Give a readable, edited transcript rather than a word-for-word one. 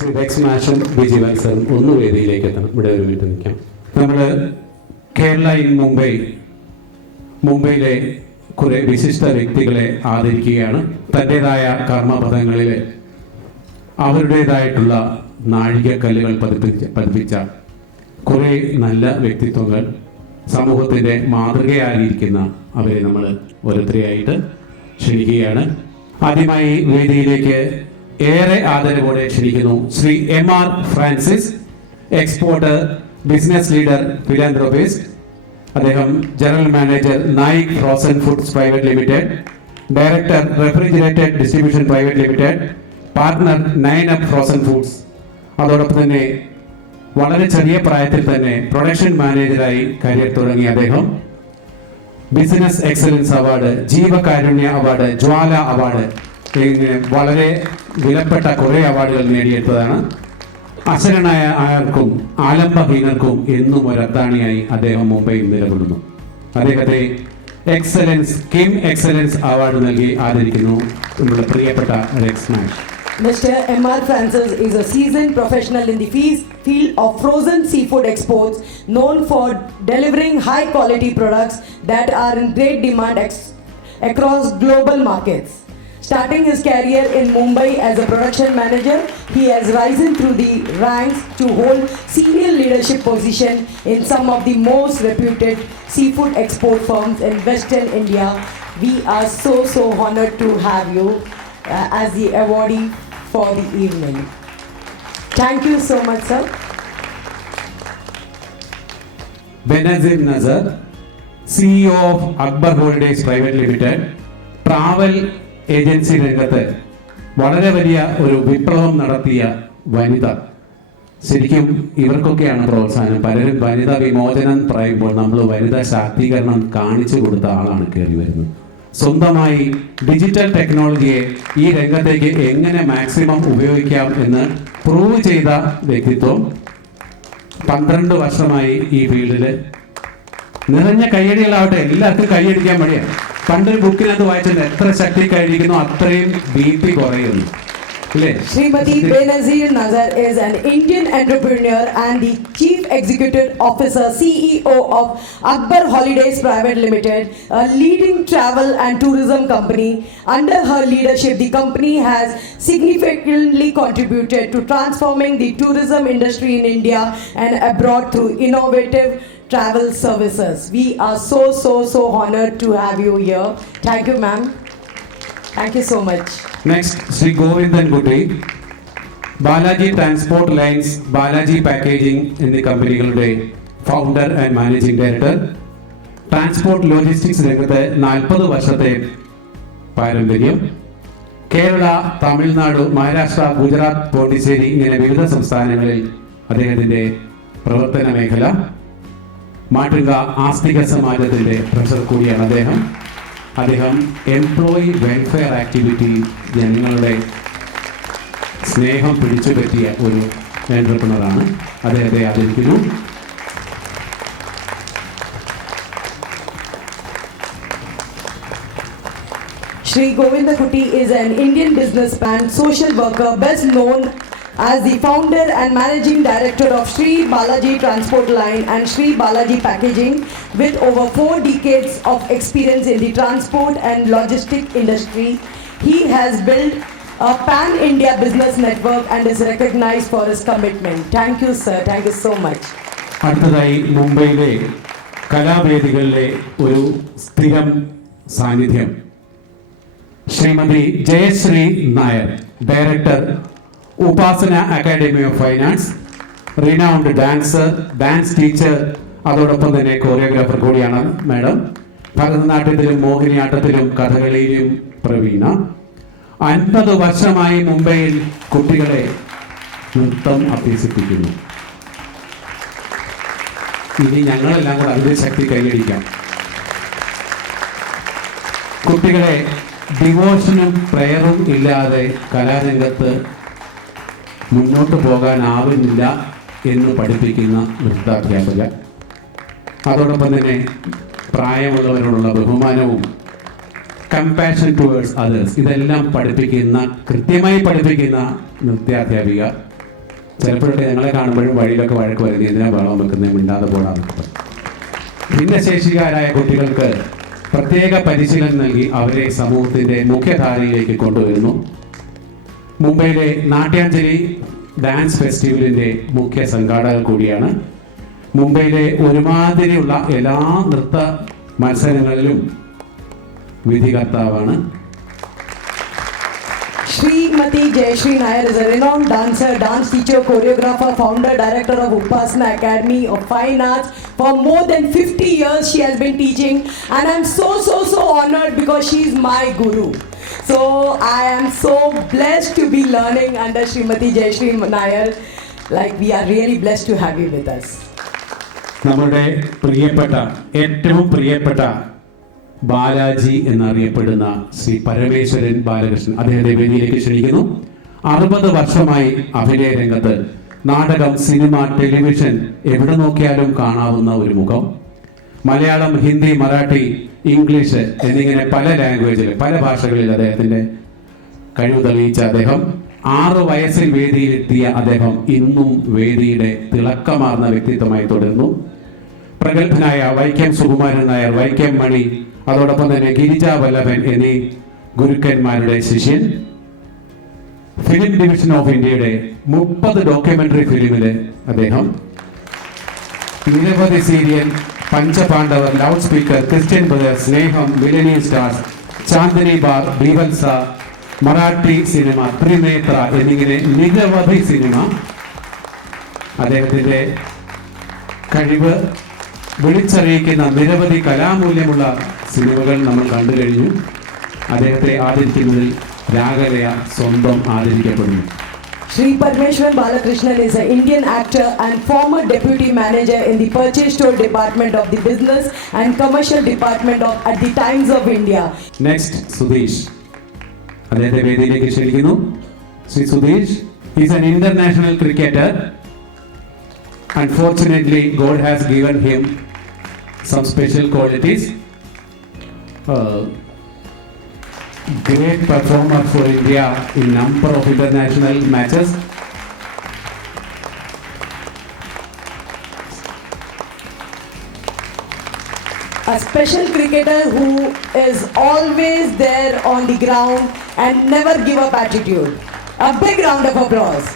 Shri Rex മാഷും ബിജി വത്സനും ഒന്ന് വേദിയിലേക്ക് എത്തണം. ഇവിടെ ഒരു വീട്ടിൽ നിൽക്കാം. നമ്മൾ കേരള ഇൻ മുംബൈയിലെ കുറെ വിശിഷ്ട വ്യക്തികളെ ആദരിക്കുകയാണ്. തൻ്റെതായ കർമ്മപഥങ്ങളിൽ അവരുടേതായിട്ടുള്ള നാഴികക്കല്ലുകൾ പതിപ്പിച്ച കുറേ നല്ല വ്യക്തിത്വങ്ങൾ, സമൂഹത്തിൻ്റെ മാതൃകയായിരിക്കുന്ന അവരെ നമ്മൾ ഓരോരുത്തരെയായിട്ട് ക്ഷണിക്കുകയാണ്. ആദ്യമായി വേദിയിലേക്ക് ഏറെ ആദരവോടെ ക്ഷണിക്കുന്നു Shri MR Francis, exporter, business leader, philanthropist. അദ്ദേഹം general manager Naik frozen foods private limited, director refrigerated distribution private limited, partner 9up frozen foods. അതോടൊപ്പം തന്നെ വളരെ ചെറിയ പ്രായത്തിൽ തന്നെ പ്രൊഡക്ഷൻ മാനേജറായി കരിയർ തുടങ്ങിയ അദ്ദേഹം ബിസിനസ് എക്സലൻസ് അവാർഡ്, ജീവകാരുണ്യ അവാർഡ്, ജ്വാല അവാർഡ്, ഇങ്ങനെ വളരെ വിലപ്പെട്ട കുറേ അവാർഡുകൾ നേടിയെടുത്തതാണ്. അശരണായ ആർക്കും ആലംബഹീനർക്കും എന്നും ഒരു അത്താണിയായി അദ്ദേഹം മുംബൈയിൽ നിലകൊള്ളുന്നു. അദ്ദേഹത്തെ എക്സലൻസ് കിം എക്സലൻസ് അവാർഡ് നൽകി ആദരിക്കുന്നു നമ്മുടെ പ്രിയപ്പെട്ട റെക്സ് മാഷ്. Mr. MR Francis is a seasoned professional in the field of frozen seafood exports, known for delivering high quality products that are in great demand across global markets. Starting his career in Mumbai as a production manager, he has risen through the ranks to hold senior leadership position in some of the most reputed seafood export firms in Western India. We are so honored to have you as the awardee for the evening. Thank you so much, sir. Benazir Nazar, CEO of Akbar Holidays Private Limited, travel agency രംഗത്ത് വളരെ വലിയ ഒരു വിപ്ലവം നടത്തിയ വനിത. ശരിക്കും ഇവർക്കൊക്കെയാണ് പ്രോത്സാഹനം. പലരും വനിതാ വിമോചനം പറയുമ്പോൾ നമ്മൾ വനിതാ ശാക്തീകരണം കാണിച്ചു കൊടുത്ത ആളാണ് കയറി വരുന്നത്. സ്വന്തമായി ഡിജിറ്റൽ ടെക്നോളജിയെ ഈ രംഗത്തേക്ക് എങ്ങനെ മാക്സിമം ഉപയോഗിക്കാം എന്ന് പ്രൂവ് ചെയ്ത വ്യക്തിത്വം. 12 വർഷമായി ഈ ഫീൽഡിൽ നിറഞ്ഞ കയ്യടികളാവട്ടെ. എല്ലാവർക്കും കൈയടിക്കാൻ മടിയാണ്. പണ്ടൊരു ബുക്കിനകത്ത് വായിച്ചിട്ട് എത്ര ശക്തി കഴിക്കുന്നു അത്രയും BP കുറയുന്നു. Srimati Benazir Nazar is an Indian entrepreneur and the Chief Executive Officer CEO of Akbar Holidays Private Limited, a leading travel and tourism company. Under her leadership, the company has significantly contributed to transforming the tourism industry in India and abroad through innovative travel services. We are so honored to have you here. Thank you, ma'am. Thank you so much. Next, Sri Govindan Gutti, Balaji Transport Lines, Balaji Packaging എന്നീ കമ്പനികളുടെ founder and managing director. Transport logistics രംഗത്ത് 40 വർഷത്തെ പാരമ്പര്യം. കേരള, തമിഴ്നാട്, മഹാരാഷ്ട്ര, ഗുജറാത്ത്, പോണ്ടിച്ചേരി ഇങ്ങനെ വിവിധ സംസ്ഥാനങ്ങളിൽ അദ്ദേഹത്തിൻ്റെ പ്രവർത്തന മേഖല. മാതൃക ആസ്തിക സമാജത്തിൻ്റെ പ്രൊഫസർ കൂടിയാണ് അദ്ദേഹം എംപ്ലോയി വെൽഫെയർ ആക്ടിവിറ്റി ജനങ്ങളുടെ സ്നേഹം പിടിച്ചുപറ്റിയ ഒരു എന്റർപ്രണറാണ്. അദ്ദേഹത്തെ ആദരിക്കുന്നു. Shri Govinda Gutti is an Indian businessman, social worker, best known as the founder and managing director of Sri Balaji Transport Line and Sri Balaji Packaging. With over 4 decades of experience in the transport and logistics industry, he has built a pan-India business network and is recognized for his commitment. Thank you, sir. Thank you so much. അടുത്തതായി മുംബൈയിലെ കലാവേദികളിലെ ഒരു സ്ഥിരം സാന്നിധ്യം Shrimati Jayashree Nair, director, Upasana academy of finance, renowned dancer, dance teacher, അതോടൊപ്പം തന്നെ choreographer കൂടിയാണ് madam. ഭരതനാട്യത്തിലും മോഹിനിയാട്ടത്തിലും കഥകളിയിലും Praveena. 50 വർഷമായി മുംബൈയിൽ കുട്ടികളെ നൃത്തം അഭ്യസിപ്പിക്കുന്നു. ഇനി ഞങ്ങളെല്ലാം കൂടെ അതിൻ്റെ ശക്തി കൈയടിക്കാം. കുട്ടികളെ ഡിവോഷനും പ്രയറും ഇല്ലാതെ കലാരംഗത്ത് മുന്നോട്ട് പോകാനാവുന്നില്ല എന്ന് പഠിപ്പിക്കുന്ന നൃത്താധ്യാപക. അതോടൊപ്പം തന്നെ പ്രായമുള്ളവരോടുള്ള ബഹുമാനവും കമ്പാഷൻ ടുവേർഡ്സ് അതേഴ്സ് ഇതെല്ലാം കൃത്യമായി പഠിപ്പിക്കുന്ന നൃത്യാധ്യാപിക ചിലപ്പോഴൊക്കെ ഞങ്ങളെ കാണുമ്പോഴും വഴിയിലൊക്കെ വഴക്ക് വരുന്നത് ഇതിനാ വെള്ളം വെക്കുന്നത് മിണ്ടാതെ പോടാന്നൊക്കെ. ഭിന്നശേഷിക്കാരായ കുട്ടികൾക്ക് പ്രത്യേക പരിശീലനം നൽകി അവരെ സമൂഹത്തിൻ്റെ മുഖ്യധാരയിലേക്ക് കൊണ്ടുവരുന്നു. മുംബൈയിലെ നാട്യാഞ്ജലി ഡാൻസ് ഫെസ്റ്റിവലിൻ്റെ മുഖ്യ സംഘാടകർ കൂടിയാണ്. മുംബൈയിലെ ഒരുമാതിരിയുള്ള എല്ലാ നൃത്ത മത്സരങ്ങളിലും വിധികർത്താവാണ്. Srimati Jayashree Nair is a renowned dancer, dance teacher, choreographer, founder, director of Upasana Academy of Fine Arts. For more than 50 years she has been teaching, and I'm so honored because she is my guru. So I am so blessed to be learning under Srimati Jayashree Nair. Like, we are really blessed to have you with us. നമ്മുടെ പ്രിയപ്പെട്ട ഏറ്റവും പ്രിയപ്പെട്ട ബാലാജി എന്നറിയപ്പെടുന്ന ശ്രീ പരമേശ്വരൻ ബാലകൃഷ്ണൻ അദ്ദേഹത്തെ വേദിയിലേക്ക് ക്ഷണിക്കുന്നു. 60 വർഷമായി അഭിനയ രംഗത്ത് നാടകം, സിനിമ, ടെലിവിഷൻ എവിടെ നോക്കിയാലും കാണാവുന്ന ഒരു മുഖം. മലയാളം, ഹിന്ദി, മറാഠി, ഇംഗ്ലീഷ് എന്നിങ്ങനെ പല ലാംഗ്വേജിൽ, പല ഭാഷകളിൽ അദ്ദേഹത്തിൻ്റെ കഴിവ് തെളിയിച്ച അദ്ദേഹം 6 വയസ്സിൽ വേദിയിലെത്തിയ അദ്ദേഹം ഇന്നും വേദിയുടെ തിളക്കമാർന്ന വ്യക്തിത്വമായി തുടരുന്നു. പ്രഗത്ഭനായ വൈക്കം സുകുമാരൻ നായർ, വൈക്കം മണി, അതോടൊപ്പം തന്നെ ഗിരിജാ വല്ലഭൻ എന്നീ ഗുരുക്കന്മാരുടെ ശിഷ്യൻ. ഫിലിം ഡിവിഷൻ ഓഫ് ഇന്ത്യയുടെ 30 ഡോക്യുമെന്ററി ഫിലിമില് അദ്ദേഹം, നിരവധി serial, Panchapandavar, loud speaker, Christian brothers, Sneham, millennium stars, Chandni bar, Bibhatsa, Marathi cinema, Trinetra എന്നിങ്ങനെ നിരവധി സിനിമ. അദ്ദേഹത്തിൻ്റെ കഴിവ് വിളിച്ചറിയിക്കുന്ന നിരവധി കലാമൂല്യമുള്ള സിനിമകൾ നമ്മൾ കണ്ടു കഴിഞ്ഞു. അദ്ദേഹത്തെ ആദരിക്കുന്നതിൽ രാഗലയ സ്വന്തം ആദരിക്കപ്പെടുന്നു. Sri Parmeshwaran Balakrishnan is an Indian actor and former deputy manager in the purchase store department of the business and commercial department at the Times of India. Next, Sudheesh. അദ്ദേഹത്തെ വേദിയിലേക്ക് ക്ഷണിക്കുന്നു. Shri Sudheesh is an international cricketer. Unfortunately, God has given him some special qualities. Great performer for India in number of international matches. A special cricketer who is always there on the ground and never give up attitude. A big round of applause.